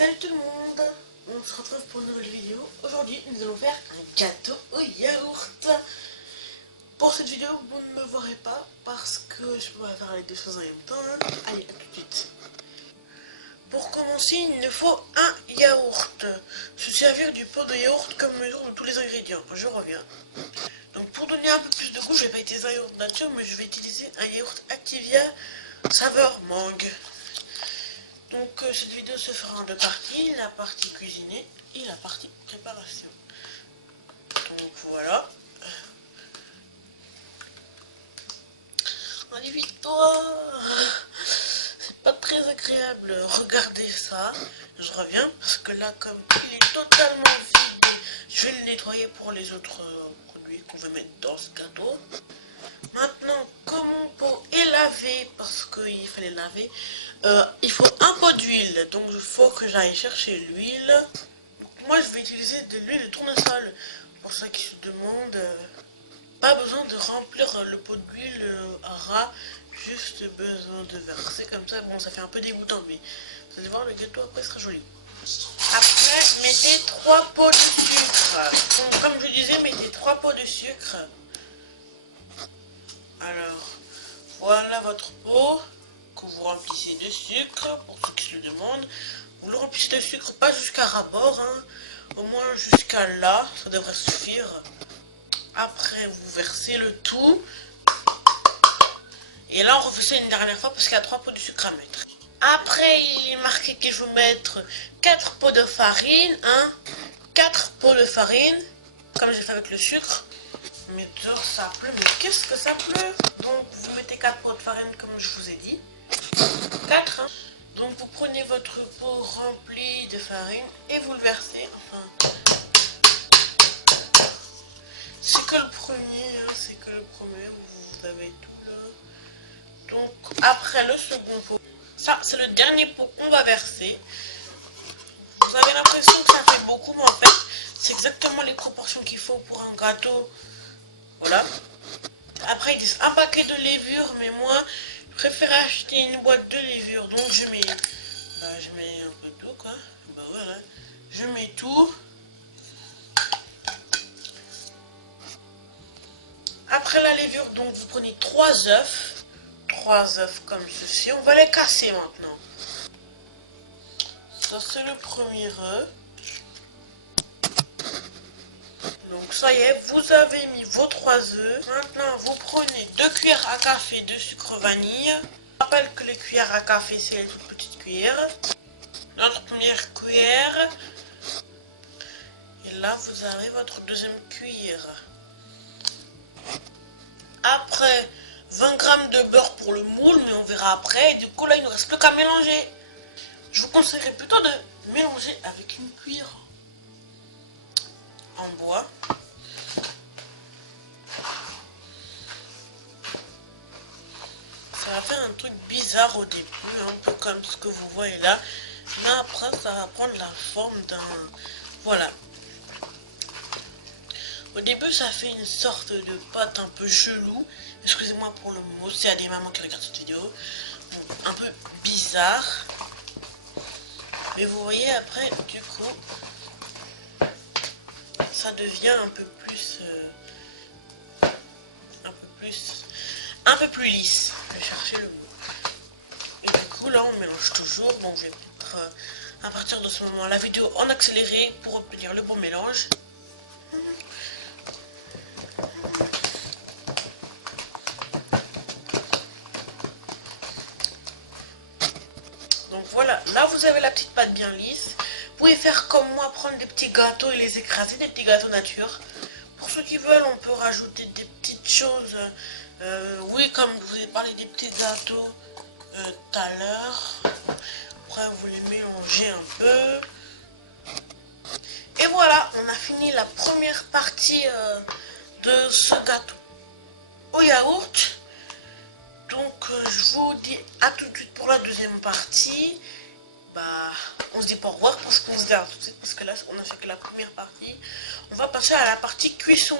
Salut tout le monde, on se retrouve pour une nouvelle vidéo. Aujourd'hui nous allons faire un gâteau au yaourt. Pour cette vidéo vous ne me verrez pas parce que je peux pas faire les deux choses en même temps. Allez, à tout de suite. Pour commencer il nous faut un yaourt. Se servir du pot de yaourt comme mesure de tous les ingrédients. Je reviens. Donc pour donner un peu plus de goût, je vais pas utiliser un yaourt nature mais je vais utiliser un yaourt Activia saveur mangue. Donc cette vidéo se fera en deux parties, la partie cuisinée et la partie préparation. Donc voilà. Allez vite toi. C'est pas très agréable. Regardez ça. Je reviens parce que là comme il est totalement vide, je vais le nettoyer pour les autres produits qu'on va mettre dans ce gâteau. Maintenant, comme mon pot est lavé, parce qu'il fallait laver, il faut un pot d'huile. Donc il faut que j'aille chercher l'huile. Moi je vais utiliser de l'huile de tournesol. Pour ceux qui se demandent, pas besoin de remplir le pot d'huile à ras, juste besoin de verser comme ça. Bon, ça fait un peu dégoûtant, mais vous allez voir, le gâteau après sera joli. Après, mettez 3 pots de sucre. Donc, comme je disais, mettez 3 pots de sucre. Alors, voilà votre pot que vous remplissez de sucre, pour ceux qui se le demandent. Vous le remplissez de sucre, pas jusqu'à ras-bord, hein, au moins jusqu'à là, ça devrait suffire. Après, vous versez le tout. Et là, on refait ça une dernière fois parce qu'il y a 3 pots de sucre à mettre. Après, il est marqué que je vais mettre 4 pots de farine, hein, 4 pots de farine, comme j'ai fait avec le sucre. Mais dehors ça pleut, mais qu'est-ce que ça pleut? Donc vous mettez 4 pots de farine comme je vous ai dit. 4 hein. Donc vous prenez votre pot rempli de farine et vous le versez. Enfin, c'est que le premier, hein, c'est que le premier, vous avez tout là. Donc après le second pot, ça c'est le dernier pot qu'on va verser. Vous avez l'impression que ça fait beaucoup, mais en fait c'est exactement les proportions qu'il faut pour un gâteau. Voilà. Après ils disent un paquet de levure, mais moi je préfère acheter une boîte de levure. Donc je mets un peu tout quoi. Bah voilà. Je mets tout. Après la levure, donc vous prenez 3 œufs. 3 œufs comme ceci. On va les casser maintenant. Ça c'est le premier œuf. Donc ça y est, vous avez mis vos 3 œufs. Maintenant, vous prenez 2 cuillères à café de sucre vanille. Je rappelle que les cuillères à café, c'est les toutes petites cuillères. Notre première cuillère. Et là, vous avez votre deuxième cuillère. Après, 20 g de beurre pour le moule, mais on verra après. Et du coup, là, il ne reste plus qu'à mélanger. Je vous conseillerais plutôt de mélanger avec une cuillère en bois. Ça va faire un truc bizarre au début, un peu comme ce que vous voyez là. Mais après, ça va prendre la forme d'un... Voilà. Au début, ça fait une sorte de pâte un peu chelou. Excusez-moi pour le mot, c'est à des mamans qui regardent cette vidéo. Bon, un peu bizarre. Mais vous voyez, après, du coup, ça devient un peu plus lisse. Je vais chercher le mot. Et du coup là on mélange toujours. Donc je vais mettre à partir de ce moment la vidéo en accéléré pour obtenir le bon mélange. Donc voilà, là vous avez la petite pâte bien lisse. Vous pouvez faire comme moi, prendre des petits gâteaux et les écraser, des petits gâteaux nature. Pour ceux qui veulent, on peut rajouter des petites choses. Oui, comme je vous ai parlé des petits gâteaux tout à l'heure. Après, vous les mélangez un peu. Et voilà, on a fini la première partie de ce gâteau au yaourt. Donc, je vous dis à tout de suite pour la deuxième partie. Bah, on se dit pas au revoir parce qu'on se dit à tout de suite parce que là, on a fait que la première partie. On va passer à la partie cuisson.